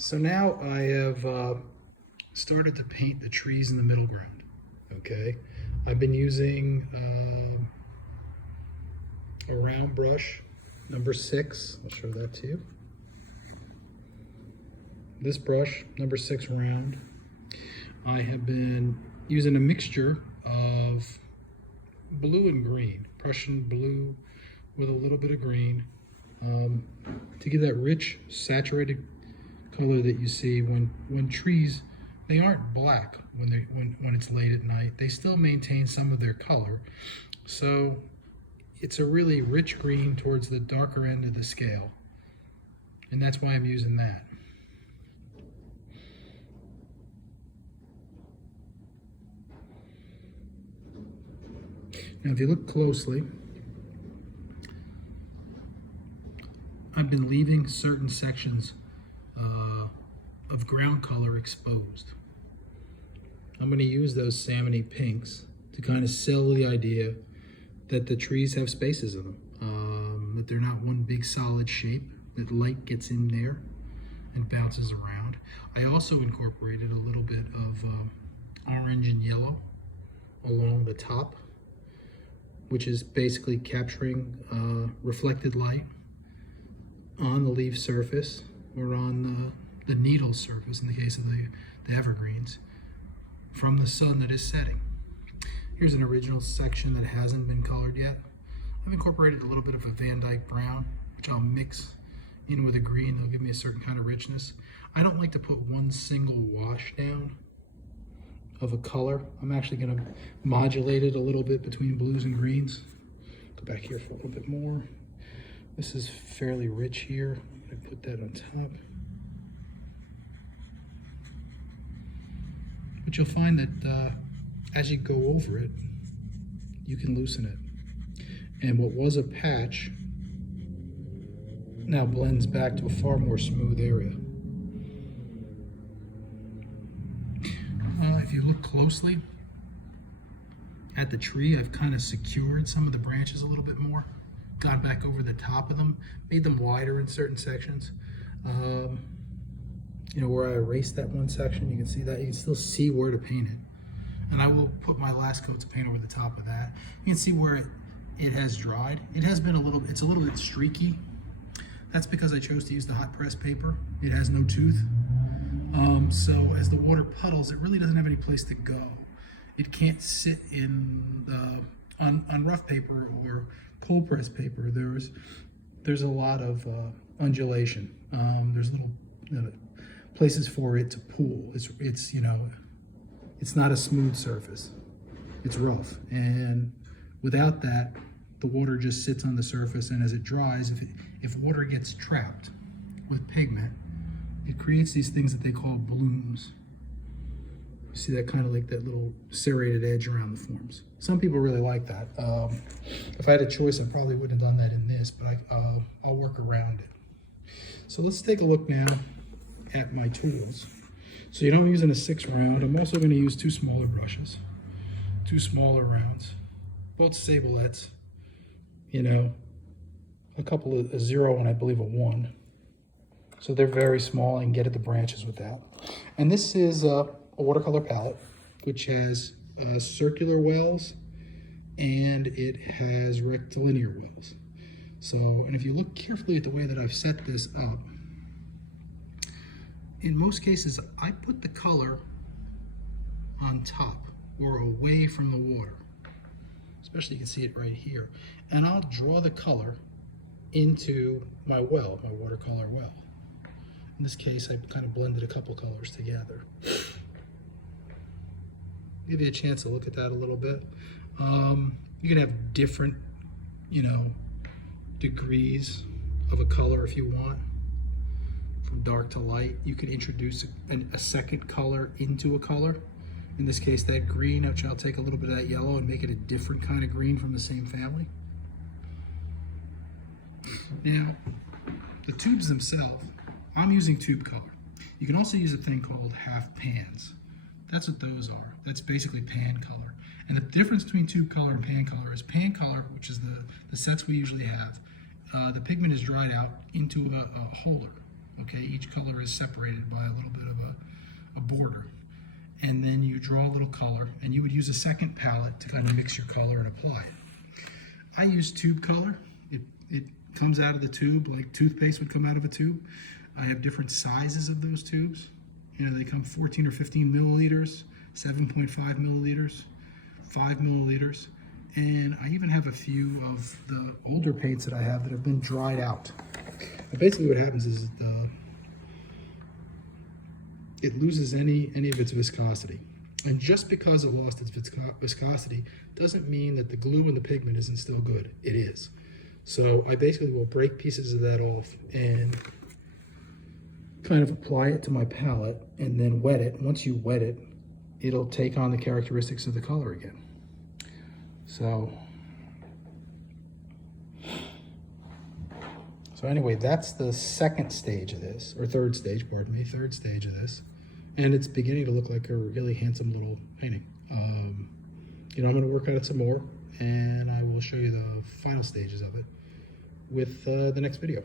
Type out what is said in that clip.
So now I have started to paint the trees in the middle ground, okay? I've been using a round brush, number 6. I'll show that to you. This brush, number 6 round. I have been using a mixture of blue and green, Prussian blue with a little bit of green, to give that rich, saturated color that you see when trees, they aren't black when it's late at night. They still maintain some of their color. So it's a really rich green towards the darker end of the scale. And that's why I'm using that. Now if you look closely, I've been leaving certain sections of ground color exposed. I'm going to use those salmony pinks to kind of sell the idea that the trees have spaces in them, that they're not one big solid shape, that light gets in there and bounces around. I also incorporated a little bit of orange and yellow along the top, which is basically capturing reflected light on the leaf surface or on the needle surface, in the case of the evergreens, from the sun that is setting. Here's an original section that hasn't been colored yet. I've incorporated a little bit of a Van Dyke brown, which I'll mix in with a green. They'll give me a certain kind of richness. I don't like to put one single wash down of a color. I'm actually going to modulate it a little bit between blues and greens. Go back here for a little bit more. This is fairly rich here. I'm going to put that on top. But you'll find that as you go over it, you can loosen it. And what was a patch now blends back to a far more smooth area. If you look closely at the tree, I've kind of secured some of the branches a little bit more, gone back over the top of them, made them wider in certain sections. You know, where I erased that one section, you can see that. You can still see where to paint it. And I will put my last coats of paint over the top of that. You can see where it has dried. It has been it's a little bit streaky. That's because I chose to use the hot press paper. It has no tooth. So as the water puddles, it really doesn't have any place to go. It can't sit in on rough paper or cold press paper. There's a lot of undulation. There's little places for it to pool. It's you know, it's not a smooth surface. It's rough, and without that, the water just sits on the surface, and as it dries, if water gets trapped with pigment, it creates these things that they call blooms. You see that kind of like that little serrated edge around the forms. Some people really like that. If I had a choice, I probably wouldn't have done that in this, but I'll work around it. So let's take a look now at my tools. So you know I'm using a 6 round. I'm also going to use 2 smaller brushes, 2 smaller rounds, both sablets. You know, a couple of a 0 and I believe a 1. So they're very small. I can get at the branches with that. And this is a watercolor palette, which has circular wells and it has rectilinear wells. So, and if you look carefully at the way that I've set this up, in most cases, I put the color on top or away from the water. Especially you can see it right here. And I'll draw the color into my well, my watercolor well. In this case, I kind of blended a couple colors together. Give you a chance to look at that a little bit. You can have different, you know, degrees of a color if you want, from dark to light. You could introduce a second color into a color. In this case, that green, which I'll take a little bit of that yellow and make it a different kind of green from the same family. Now, the tubes themselves, I'm using tube color. You can also use a thing called half pans. That's what those are. That's basically pan color. And the difference between tube color and pan color is pan color, which is the sets we usually have, the pigment is dried out into a holder. Okay, each color is separated by a little bit of a border. And then you draw a little color, and you would use a second palette to kind of mix your color and apply it. I use tube color. It comes out of the tube like toothpaste would come out of a tube. I have different sizes of those tubes. You know, they come 14 or 15 milliliters, 7.5 milliliters, 5 milliliters. And I even have a few of the older paints that I have that have been dried out. And basically what happens is it loses any of its viscosity. And just because it lost its viscosity doesn't mean that the glue and the pigment isn't still good. It is. So I basically will break pieces of that off and kind of apply it to my palette and then wet it. Once you wet it, it'll take on the characteristics of the color again. So anyway, that's the second stage of this, or third stage, pardon me, third stage of this. And it's beginning to look like a really handsome little painting. You know, I'm gonna work on it some more, and I will show you the final stages of it with the next video.